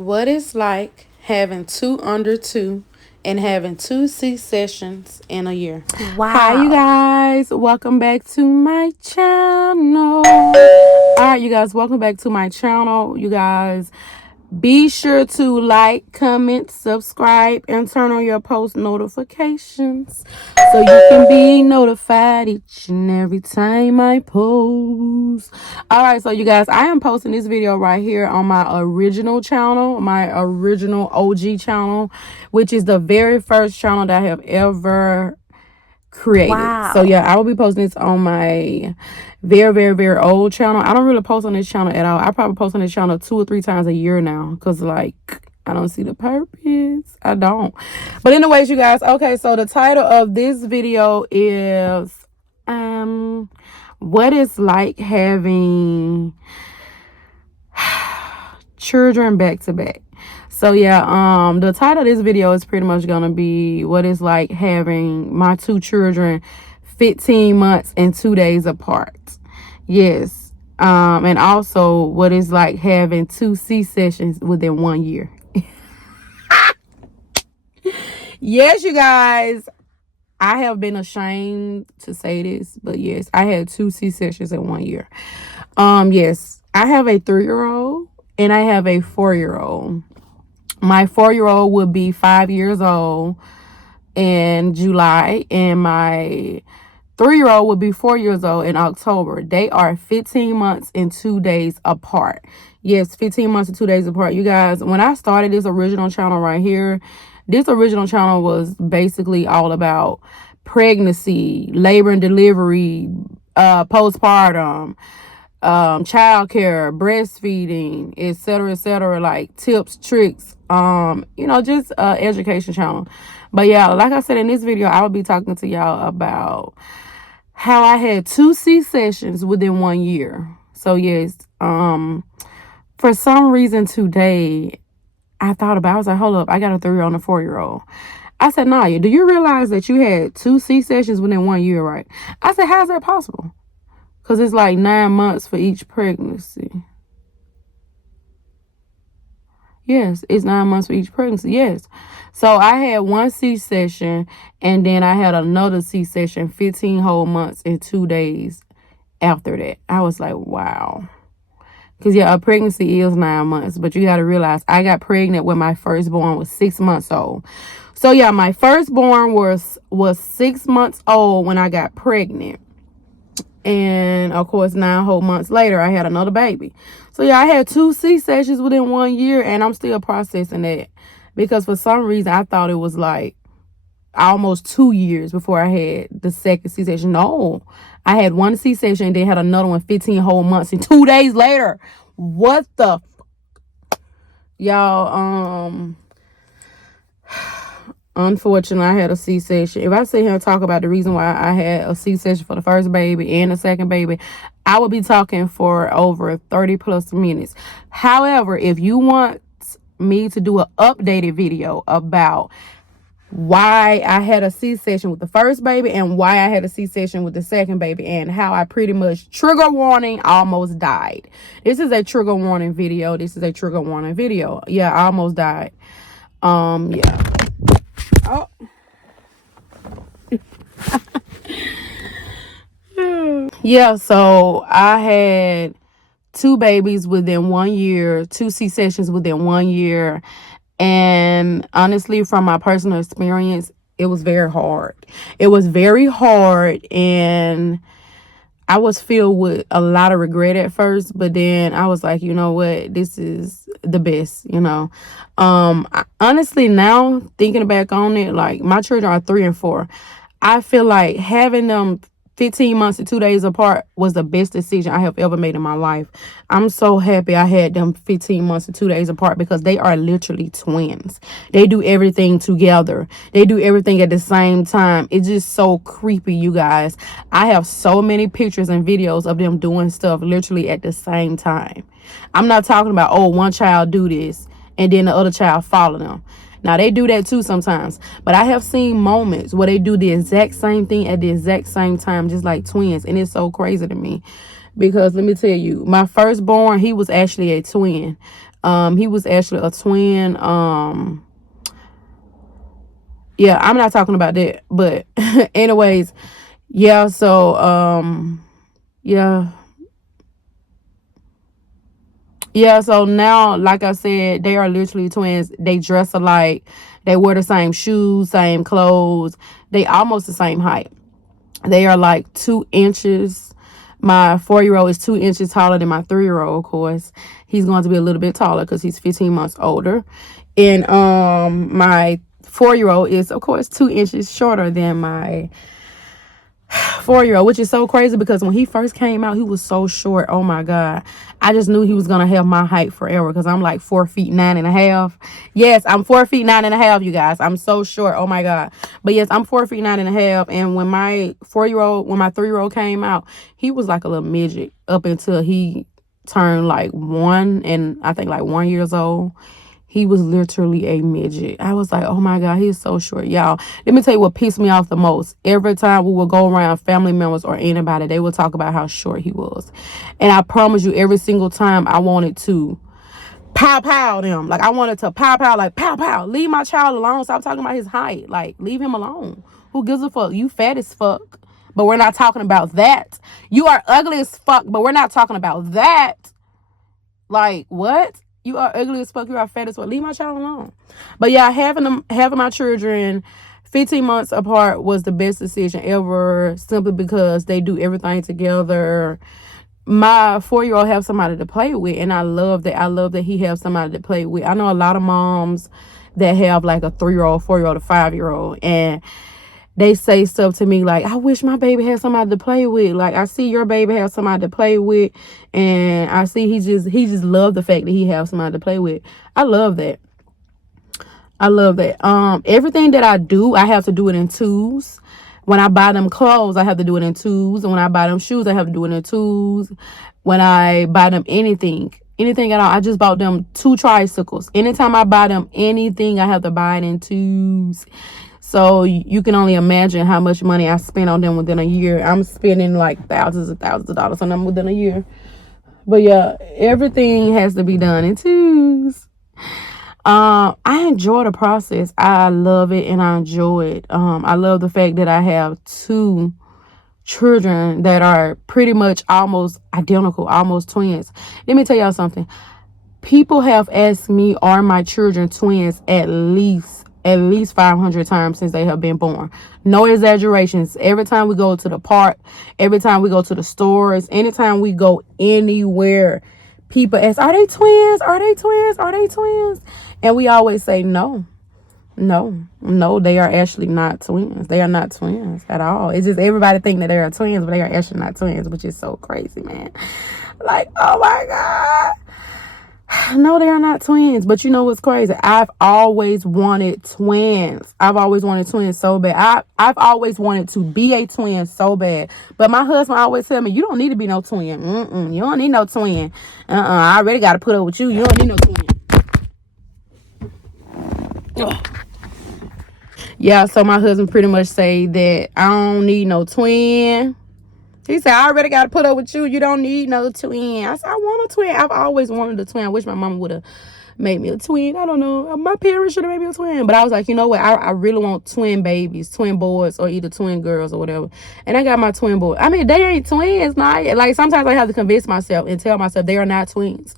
What it's like having two under two and having two C-sections in a year. Hi, you Wow. guys. Welcome back to my channel. All right, you guys, welcome back to my channel. You guys, be sure to like, comment, subscribe, and turn on your post notifications so you can be notified each and every time I post. All right, so you guys, I am posting this video right here on my original channel, my original OG channel, which is the very first channel that I have ever created. So Wow. yeah, I will be posting this on my very old channel. I don't really post on this channel at all. I probably post on this channel 2 or 3 times a year now because like I don't see the purpose. I don't. But anyways, you guys, okay, so the title of this video is what it's like having children back to back. So yeah, the title of this video is pretty much gonna be what it's like having my two children 15 months and 2 days apart. Yes. And also what it's like having two C-sections within 1 year. Yes, you guys. I have been ashamed to say this, but yes, I had two C-sections in 1 year. Yes, I have a 3-year-old and I have a 4-year-old. My 4-year-old will be 5 years old in July, and my 3-year-old will be 4 years old in October. They are 15 months and 2 days apart. Yes, 15 months and 2 days apart. You guys, when I started this original channel right here, this original channel was basically all about pregnancy, labor and delivery, postpartum, childcare, breastfeeding, etc., like tips, tricks, just education channel. But yeah, like I said, in this video, I will be talking to y'all about how I had two C-sections within 1 year. So yes, for some reason today, I was like, hold up, I got a 3-year-old and a 4-year-old. I said, Naya, do you realize that you had two C-sections within 1 year, right? I said, how's that possible? Because it's like 9 months for each pregnancy. Yes, it's 9 months for each pregnancy. Yes. So I had one C-section and then I had another C-section 15 whole months and 2 days after that. I was like, wow. Because yeah, a pregnancy is 9 months. But you got to realize I got pregnant when my firstborn was 6 months old. So yeah, my firstborn was 6 months old when I got pregnant. And of course, 9 whole months later, I had another baby. So yeah, I had two C-sections within 1 year, and I'm still processing that because for some reason I thought it was like almost 2 years before I had the second C-section. No, I had one C-section and then had another one 15 whole months and 2 days later. What the y'all? Unfortunately, I had a C-section. If I sit here and talk about the reason why I had a C-section for the first baby and the second baby, I would be talking for over 30 plus minutes. However, if you want me to do an updated video about why I had a C-section with the first baby and why I had a C-section with the second baby and how I pretty much, trigger warning, almost died. This is a trigger warning video. Yeah, I almost died. Yeah. Oh. Yeah, so I had two babies within 1 year, two C-sections within 1 year. And honestly, from my personal experience, it was very hard. It was very hard, and I was filled with a lot of regret at first, but then I was like, you know what, this is the best. Honestly, now thinking back on it, like my children are 3 and 4. I feel like having them 15 months and 2 days apart was the best decision I have ever made in my life. I'm so happy I had them 15 months and 2 days apart because they are literally twins. They do everything together. They do everything at the same time. It's just so creepy, you guys. I have so many pictures and videos of them doing stuff literally at the same time. I'm not talking about, oh, one child do this and then the other child follow them. Now, they do that too sometimes. But I have seen moments where they do the exact same thing at the exact same time, just like twins. And it's so crazy to me. Because let me tell you, my firstborn, he was actually a twin. He was actually a twin. Yeah, I'm not talking about that. But anyways, yeah, so yeah. Yeah, so now, like I said, they are literally twins. They dress alike. They wear the same shoes, same clothes. They almost the same height. They are like 2 inches. My 4-year-old is 2 inches taller than my 3-year-old, of course. He's going to be a little bit taller because he's 15 months older. And my 4-year-old is, of course, 2 inches shorter than my 4-year-old, which is so crazy because when he first came out, he was so short. Oh my God. I just knew he was gonna have my height forever because I'm like 4 feet 9.5. Yes, I'm 4 feet 9.5, you guys. I'm so short. Oh my God. But yes, I'm 4 feet 9.5. And when my 4-year-old, when my 3-year-old came out, he was like a little midget up until he turned like 1 and I think like 1 years old. He was literally a midget. I was like, oh my God, he's so short. Y'all, let me tell you what pissed me off the most. Every time we would go around, family members or anybody, they would talk about how short he was. And I promise you, every single time I wanted to pow pow them. Like, I wanted to pow pow, like pow pow. Leave my child alone. Stop talking about his height. Like, leave him alone. Who gives a fuck? You fat as fuck. But we're not talking about that. You are ugly as fuck, but we're not talking about that. Like, what? You are ugly as fuck. You are fat as fuck. Leave my child alone. But yeah, having my children 15 months apart was the best decision ever, simply because they do everything together. My 4-year-old have somebody to play with, and I love that. I love that he has somebody to play with. I know a lot of moms that have like a 3-year-old, 4-year-old, a 5-year-old, and they say stuff to me like, I wish my baby had somebody to play with. Like, I see your baby have somebody to play with, and I see he just love the fact that he has somebody to play with. I love that. I love that. Everything that I do, I have to do it in twos. When I buy them clothes, I have to do it in twos. And when I buy them shoes, I have to do it in twos. When I buy them anything at all, I just bought them 2 tricycles. Anytime I buy them anything, I have to buy it in twos. So you can only imagine how much money I spent on them within a year. I'm spending like thousands of dollars on them within a year. But yeah, everything has to be done in twos. I enjoy the process. I love it and I enjoy it. I love the fact that I have 2 children that are pretty much almost identical, almost twins. Let me tell y'all something. People have asked me, are my children twins, at least 500 times since they have been born. No exaggerations. Every time we go to the park, every time we go to the stores, anytime we go anywhere, people ask, are they twins? Are they twins? Are they twins? And we always say no. No, they are actually not twins. They are not twins at all. It's just everybody think that they are twins, but they are actually not twins, which is so crazy, man. Like, oh my God. No, they are not twins. But you know what's crazy? I've always wanted twins. I've always wanted twins so bad. I've always wanted to be a twin so bad. But my husband always tell me, you don't need to be no twin. You don't need no twin. I already got to put up with you. You don't need no twin. Ugh. Yeah, so my husband pretty much say that I don't need no twin. He said, I already got to put up with you. You don't need no twin. I said, I want a twin. I've always wanted a twin. I wish my mama would have made me a twin. I don't know. My parents should have made me a twin. But I was like, you know what? I really want twin babies, twin boys, or either twin girls or whatever. And I got my twin boy. I mean, they ain't twins. Not like, sometimes I have to convince myself and tell myself they are not twins.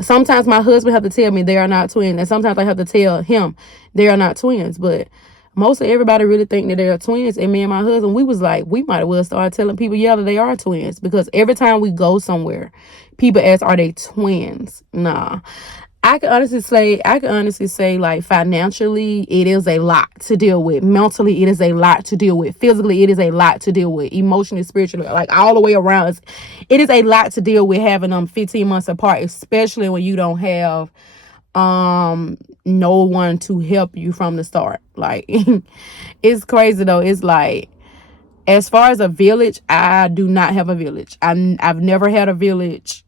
Sometimes my husband have to tell me they are not twins. And sometimes I have to tell him they are not twins. But mostly everybody really think that they're twins. And me and my husband, we was like, we might as well start telling people, yeah, that they are twins. Because every time we go somewhere, people ask, are they twins? Nah. I can honestly say, like, financially, it is a lot to deal with. Mentally, it is a lot to deal with. Physically, it is a lot to deal with. Emotionally, spiritually, like all the way around. It is a lot to deal with having them 15 months apart, especially when you don't have no one to help you from the start. Like, it's crazy though. It's like, as far as a village, I do not have a village. I've never had a village.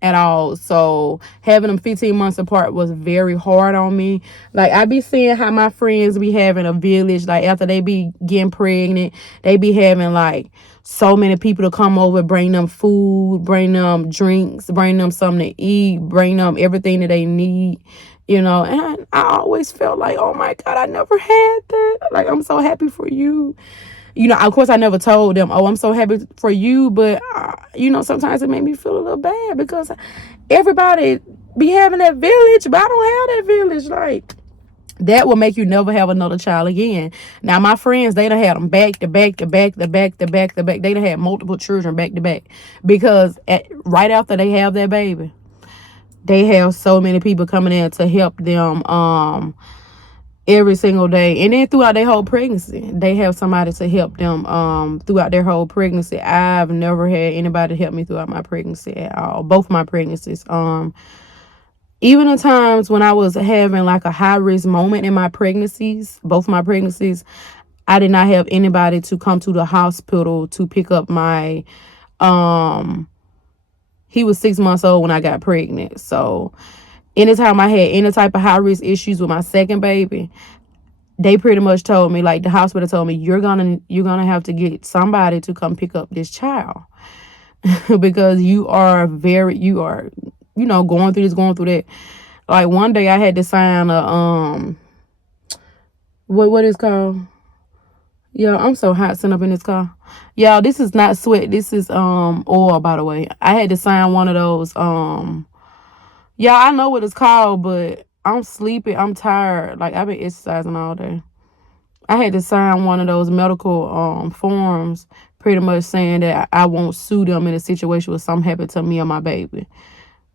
at all. So having them 15 months apart was very hard on me. Like, I be seeing how my friends be having a village. Like, after they be getting pregnant, they be having like so many people to come over, bring them food, bring them drinks, bring them something to eat, bring them everything that they need. And I always felt like, oh my God, I never had that. Like, I'm so happy for you. Of course, I never told them, oh, I'm so happy for you. But, sometimes it made me feel a little bad because everybody be having that village, but I don't have that village. Like, that will make you never have another child again. Now, my friends, they done had them back to back to back to back to back to back. They done had multiple children back to back because right after they have that baby, they have so many people coming in to help them every single day. And then throughout their whole pregnancy, they have somebody to help them throughout their whole pregnancy. I've never had anybody help me throughout my pregnancy at all. Both my pregnancies. Even the times when I was having like a high risk moment in my pregnancies, both my pregnancies, I did not have anybody to come to the hospital to pick up my he was 6 months old when I got pregnant. So anytime I had any type of high risk issues with my second baby, they pretty much told me, like the hospital told me, you're gonna have to get somebody to come pick up this child because you are going through this, going through that. Like one day I had to sign a what is called? Yeah, I'm so hot sitting up in this car. Y'all, this is not sweat. This is oil, by the way. I had to sign one of those yeah, I know what it's called, but I'm sleepy. I'm tired. Like, I've been exercising all day. I had to sign one of those medical forms pretty much saying that I won't sue them in a situation where something happened to me or my baby.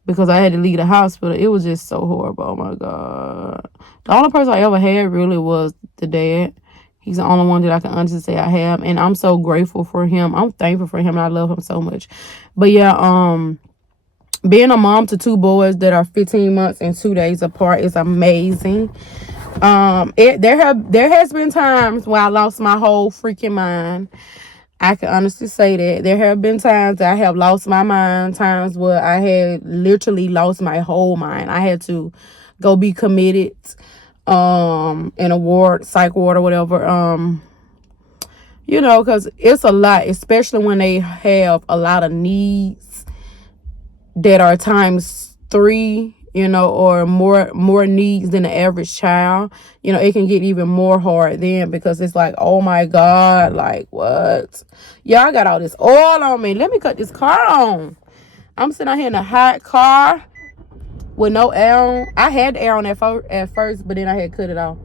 Because I had to leave the hospital. It was just so horrible. Oh, my God. The only person I ever had really was the dad. He's the only one that I can honestly say I have. And I'm so grateful for him. I'm thankful for him. And I love him so much. But, yeah, being a mom to two boys that are 15 months and 2 days apart is amazing. There has been times where I lost my whole freaking mind. I can honestly say that. There have been times that I have lost my mind, times where I had literally lost my whole mind. I had to go be committed in a ward, psych ward or whatever. Because it's a lot, especially when they have a lot of needs that are times 3, or more needs than the average child. It can get even more hard then because it's like, oh my God, like what? Y'all got all this oil on me. Let me cut this car on. I'm sitting out here in a hot car with no air on. I had the air on at first, but then I had cut it off.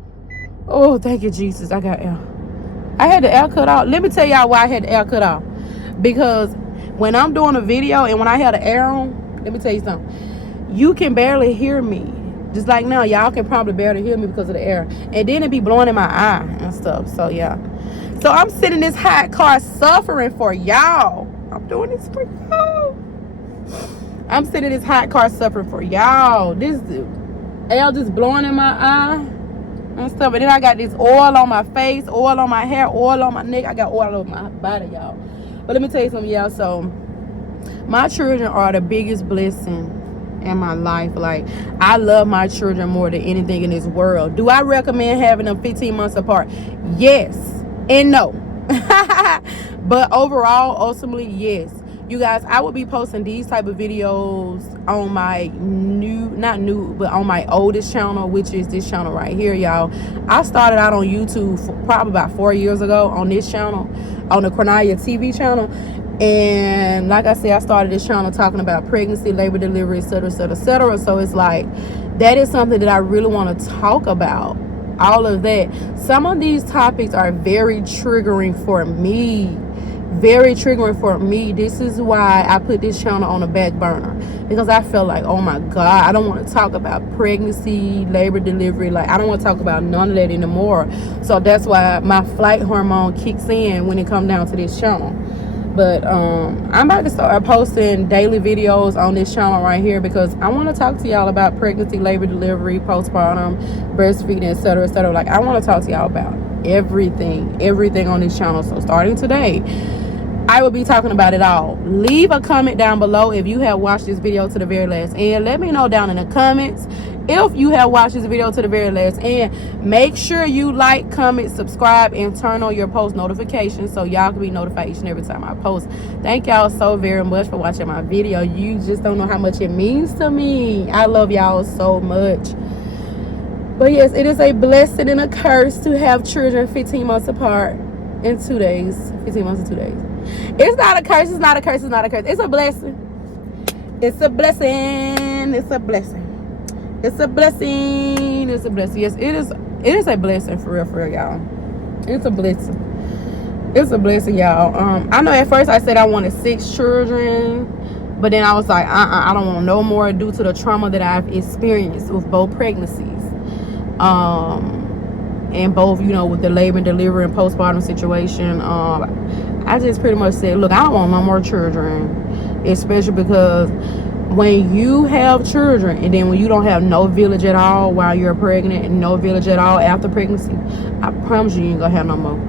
Oh, thank you, Jesus. I got air. I had the air cut off. Let me tell y'all why I had the air cut off. Because when I'm doing a video and when I had the air on, let me tell you something. You can barely hear me. Just like now, y'all can probably barely hear me because of the air. And then it be blowing in my eye and stuff. So, yeah. So, I'm sitting in this hot car suffering for y'all. I'm doing this for y'all. I'm sitting in this hot car suffering for y'all. This air just blowing in my eye and stuff. And then I got this oil on my face, oil on my hair, oil on my neck. I got oil all over my body, y'all. But let me tell you something, y'all. So, my children are the biggest blessing in my life. Like, I love my children more than anything in this world. Do I recommend having them 15 months apart? Yes and no. But overall, ultimately, yes. You guys, I will be posting these type of videos on my on my oldest channel, which is this channel right here, y'all. I started out on YouTube probably about 4 years ago on this channel, on the Cornelia TV channel. And like I said, I started this channel talking about pregnancy, labor, delivery, etc., etc., etc. So it's like, that is something that I really want to talk about. All of that. Some of these topics are very triggering for me. Very triggering for me. This is why I put this channel on the back burner. Because I felt like, oh my God, I don't want to talk about pregnancy, labor, delivery. Like, I don't want to talk about none of that anymore. So that's why my flight hormone kicks in when it comes down to this channel. But I'm about to start posting daily videos on this channel right here because I want to talk to y'all about pregnancy, labor, delivery, postpartum, breastfeeding, etc., etc. Like, I want to talk to y'all about everything on this channel. So starting today, I will be talking about it all. Leave a comment down below if you have watched this video to the very last end. Let me know down in the comments if you have watched this video to the very last end. Make sure you like, comment, subscribe, and turn on your post notifications so y'all can be notified each and every time I post. Thank y'all so very much for watching my video. You just don't know how much it means to me. I love y'all so much. But yes, it is a blessing and a curse to have children 15 months apart in 2 days. 15 months and 2 days. It's not a curse. It's not a curse. It's not a curse. It's a blessing. It's a blessing. It's a blessing. It's a blessing. It's a blessing. Yes, it is. It is a blessing for real, y'all. It's a blessing. It's a blessing, y'all. I know at first I said I wanted 6 children, but then I was like, I don't want no more due to the trauma that I've experienced with both pregnancies. And both, you know, with the labor and delivery and postpartum situation. I just pretty much said, look, I don't want no more children, especially because when you have children and then when you don't have no village at all while you're pregnant and no village at all after pregnancy, I promise you ain't gonna have no more.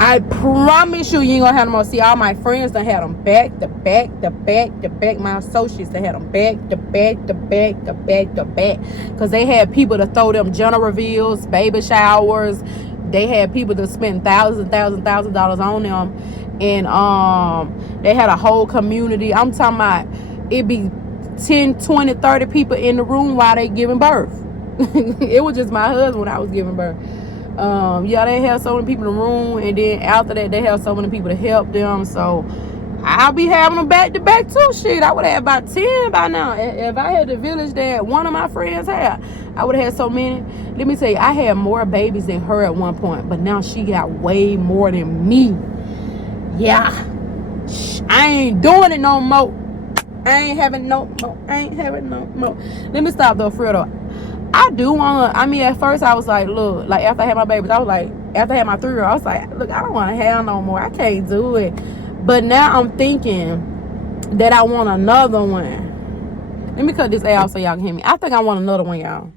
I promise you ain't gonna have no more. See, all my friends done had them back to back to back to back. My associates, they had them back to back to back to back to back, because they had people to throw them gender reveals, baby showers. They had people to spend thousands of dollars on them. And they had a whole community. I'm talking about it be 10, 20, 30 people in the room while they giving birth. It was just my husband when I was giving birth. Yeah, they have so many people in the room, and then after that they have so many people to help them. So I'll be having them back to back too. Shit, I would have about 10 by now. If I had the village that one of my friends had, I would have had so many. Let me tell you, I had more babies than her at one point, but now she got way more than me. Yeah, I ain't doing it no more. I ain't having no more. Let me stop though, Fredo. I do want to, I mean, at first I was like, look, like after I had my babies, I was like, after I had my 3-year-old, I was like, look, I don't want to have no more. I can't do it. But now I'm thinking that I want another one. Let me cut this out so y'all can hear me. I think I want another one, y'all.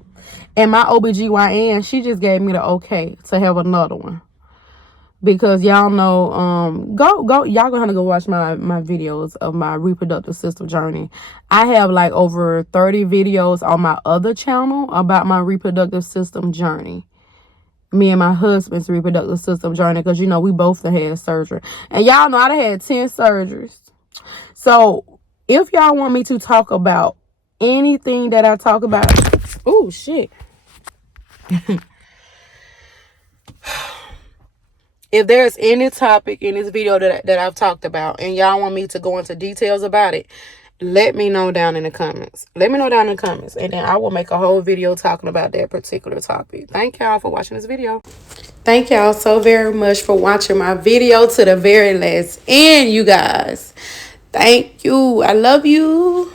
And my OBGYN, she just gave me the okay to have another one. Because y'all know, y'all gonna have to go watch my videos of my reproductive system journey. I have like over 30 videos on my other channel about my reproductive system journey. Me and my husband's reproductive system journey, because you know we both have had surgery. And y'all know I done had 10 surgeries. So if y'all want me to talk about anything that I talk about, oh shit. If there's any topic in this video that I've talked about and y'all want me to go into details about it, let me know down in the comments. Let me know down in the comments, and then I will make a whole video talking about that particular topic. Thank y'all for watching this video. Thank y'all so very much for watching my video to the very last end, you guys. Thank you. I love you.